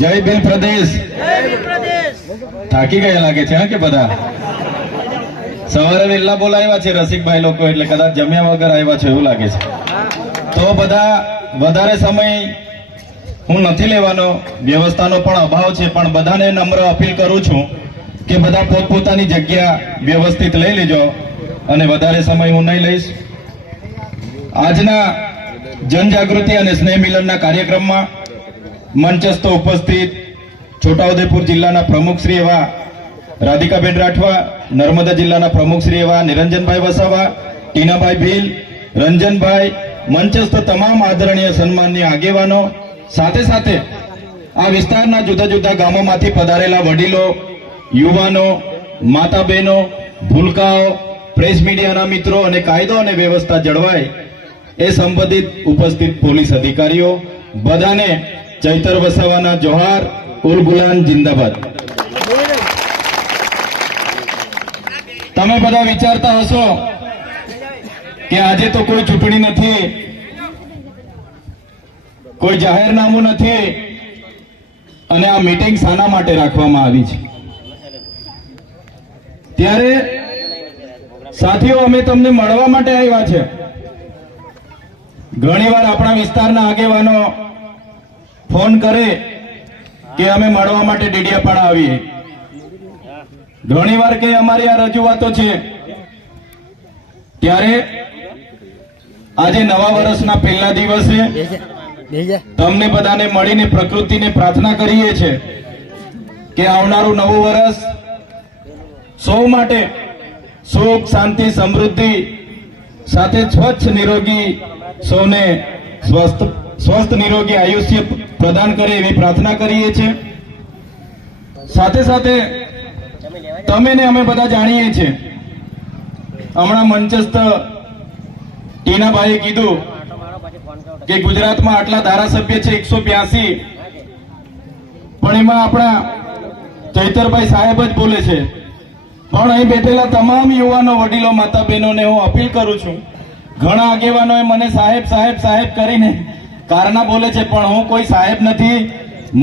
જય ભીલ પ્રદેશ. થાકી ગયા લાગે છે કે બધા? સવારે વહેલા બોલાવ્યા છે રસિકભાઈ લોકો, એટલે કદાચ જમ્યા વગર આવ્યા છે એવું લાગે છે. તો બધા વધારે સમય હું નથી લેવાનો, વ્યવસ્થાનો પણ અભાવ છે, પણ બધાને નમ્ર અપીલ કરું છું કે બધા પોતપોતાની જગ્યા વ્યવસ્થિત લઈ લેજો અને વધારે સમય હું નહીં લઈશ. આજના જનજાગૃતિ અને સ્નેહ મિલનના કાર્યક્રમમાં મંચસ્થ ઉપસ્થિત છોટાઉદેપુર જિલ્લાના પ્રમુખશ્રી એવા રાધિકાબેન રાઠવા, નર્મદા જિલ્લાના પ્રમુખશ્રી એવા નિરંજનભાઈ વસાવા, ટીનાભાઈ ભીલ, રંજનભાઈ, મંચસ્થ તમામ આદરણીય સન્માનીય આગેવાનો, સાથે સાથે આ વિસ્તારના જુદા જુદા ગામોમાંથી પધારેલા વડીલો, યુવાનો, માતા બહેનો, ભૂલકાઓ, પ્રેસ મીડિયાના મિત્રો અને કાયદો અને વ્યવસ્થા જળવાય એ સંબંધિત ઉપસ્થિત પોલીસ અધિકારીઓ, બધાને ચૈતર વસાવાના જોહાર, ઉલ ગુલાન જિંદાબાદ. તમે બધા વિચારતા હશો કે આજે તો કોઈ ચૂંટણી નથી, કોઈ જાહેરનામું નથી, અને આ મીટિંગ શાના માટે રાખવામાં આવી છે? ત્યારે સાથીઓ, અમે તમને મળવા માટે આવ્યા છે. ઘણીવાર આપણા વિસ્તારના આગેવાનો ફોન કરે કે અમે મળવા માટે ડેડિયાપાડા આવીએ. ઘણીવાર કે અમારી આ રજૂઆતો છે. ત્યારે આજે નવા વર્ષના પહેલા દિવસે તમને બધાને મળીને પ્રકૃતિને પ્રાર્થના કરીએ છીએ કે આવનારું નવું વર્ષ સૌ માટે સુખ, શાંતિ, સમૃદ્ધિ સાથે સ્વચ્છ નિરોગી, સૌને સ્વસ્થ નિરોગી આયુષ્ય પ્રદાન કરે એવી પ્રાર્થના કરીએ છીએ. સાથે સાથે તમે ને અમે બધા જાણીએ છીએ, હમણાં મંચસ્થ ટીનાભાઈએ કીધું કે ગુજરાતમાં આટલા ધારાસભ્ય છે 182, પણ એમાં આપણા ચૈતરભાઈ સાહેબ જ બોલે છે. પણ અહીં બેઠેલા તમામ યુવાનો, વડીલો, માતા બહેનોને હું અપીલ કરું છું. ઘણા આગેવાનોએ મને સાહેબ સાહેબ સાહેબ કરીને કારના બોલે છે, પણ હું કોઈ સાહેબ નથી.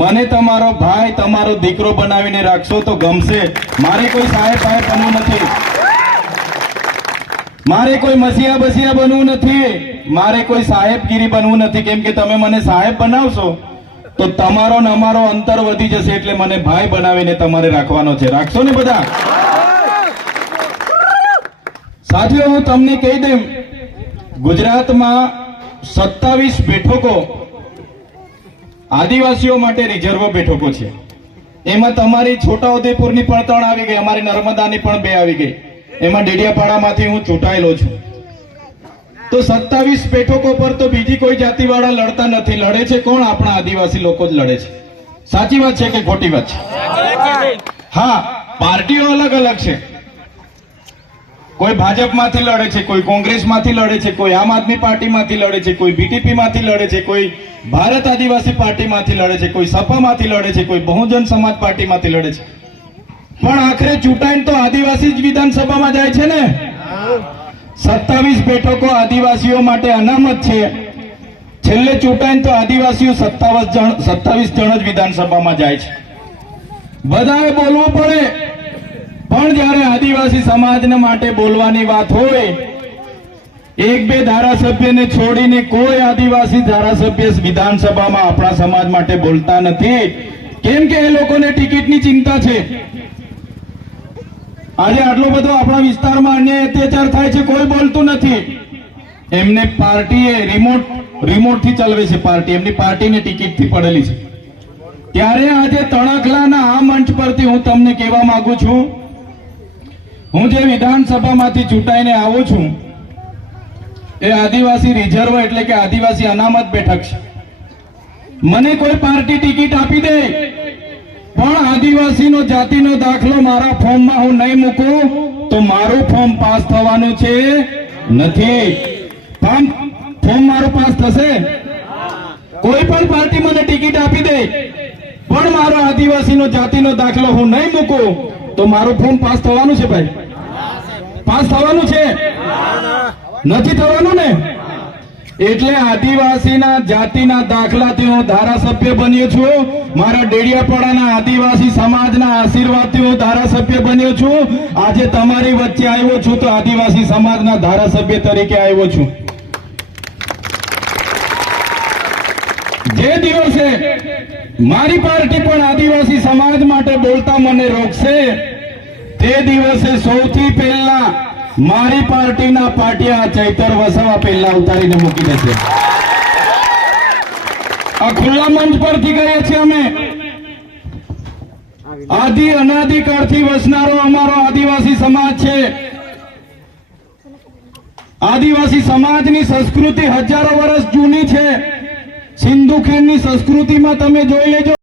મને તમારો ભાઈ, તમારો દીકરો બનાવીને રાખશો તો ગમશે. મારે કોઈ સાહેબ સાહેબ બનવું નથી, મારે કોઈ મસીહા બસિયા બનવું નથી, મારે કોઈ સાહેબગીરી બનવું નથી. કેમ કે તમે મને સાહેબ બનાવશો તો તમારો ને અમારો અંતર વધી જશે, એટલે મને ભાઈ બનાવીને તમારે રાખવાનો છે. રાખશો ને બધા? સાથીઓ, હું તમને કહી દઉં, ગુજરાતમાં 27 બેઠકો આદિવાસીઓ માટે રિઝર્વ બેઠકો છે. એમાં તમારી છોટાઉદેપુરની પણ 3 આવી ગઈ, અમારી નર્મદાની પણ 2 આવી ગઈ. એમાં ડેડિયાપાડામાંથી હું ચૂંટાયેલો છું. તો 27 બેઠકો પર તો બીજી કોઈ જાતિવાળા લડતા નથી. લડે છે કોણ? આપણા આદિવાસી લોકો જ લડે છે. સાચી વાત છે કે ખોટી વાત છે? હા, પાર્ટીઓ અલગ અલગ છે. કોઈ ભાજપમાંથી લડે છે, કોઈ કોંગ્રેસમાંથી લડે છે, કોઈ આમ આદમી પાર્ટીમાંથી લડે છે, કોઈ બીટીપી માંથી લડે છે, કોઈ ભારત આદિવાસી પાર્ટીમાંથી લડે છે, કોઈ સપામાંથી લડે છે, કોઈ બહુજન સમાજ પાર્ટીમાંથી લડે છે. પણ આખરે ચૂંટાઈને તો આદિવાસી જ વિધાનસભામાં જાય છે ને. 27 બેઠકો આદિવાસીઓ માટે અનામત છે. છેલ્લે ચૂંટાઈને તો આદિવાસીઓ 27 જણ જ વિધાનસભામાં જાય છે. બધાએ બોલવું પડે, પણ જયારે આદિવાસી સમાજને માટે બોલવાની વાત હોય, 1-2 ધારાસભ્યને છોડીને કોઈ આદિવાસી ધારાસભ્ય વિધાનસભામાં આપણા સમાજ માટે બોલતા નથી. કેમ કે એ લોકોને ટિકિટની ચિંતા છે. આજે આટલો બધો આપણા વિસ્તારમાં અન્યાય અત્યાચાર થાય છે, કોઈ બોલતું નથી. એમને પાર્ટીએ રિમોટથી ચલાવે છે. પાર્ટી એમની પાર્ટીની ટિકિટથી પડેલી છે. ત્યારે આજે તણખલાના આ મંચ પરથી હું તમને કહેવા માંગુ છું, હું જે વિધાનસભામાંથી ચૂંટાઈને આવું છું એ આદિવાસી રિઝર્વ એટલે કે આદિવાસી અનામત બેઠક છે. મને કોઈ પાર્ટી ટિકિટ આપી દે, પણ આદિવાસીનો જાતિનો દાખલો મારા ફોર્મમાં હું નહીં મૂકું તો મારું ફોર્મ પાસ થવાનું છે નથી. ફોર્મ મારું પાસ થશે? કોઈ પણ પાર્ટી મને ટિકિટ આપી દે, પણ મારો આદિવાસીનો જાતિનો દાખલો હું નહીં મૂકું તો મારું ફોર્મ પાસ થવાનું છે ભાઈ? પાસ થવાનું છે? નથી થવાનું ને? એટલે આદિવાસીના જાતિના દાખલાથી હું ધારાસભ્ય બન્યો છું. મારા ડેડિયાપાડાના આદિવાસી સમાજના આશીર્વાદથી હું ધારાસભ્ય બન્યો છું. આજે તમારી વચ્ચે આવ્યો છું તો આદિવાસી સમાજના ધારાસભ્ય તરીકે આવ્યો છું. જે દિવસે મારી પાર્ટી પણ આદિવાસી સમાજ માટે બોલતા મને રોકશે તે દિવસે સૌથી પહેલા મારી પાર્ટીના પાટિયા ચૈતર વસાવા પહેલા ઉતારીને મૂકી દેશે. આ ખુલ્લા મંચ પરથી કહીએ છીએ અમે. આદિ અનાદિકાળથી વસનારો અમારો આદિવાસી સમાજ છે. આદિવાસી સમાજની સંસ્કૃતિ હજારો વર્ષ જૂની છે. સિંધુ ખીણની સંસ્કૃતિમાં તમે જોઈ લેજો.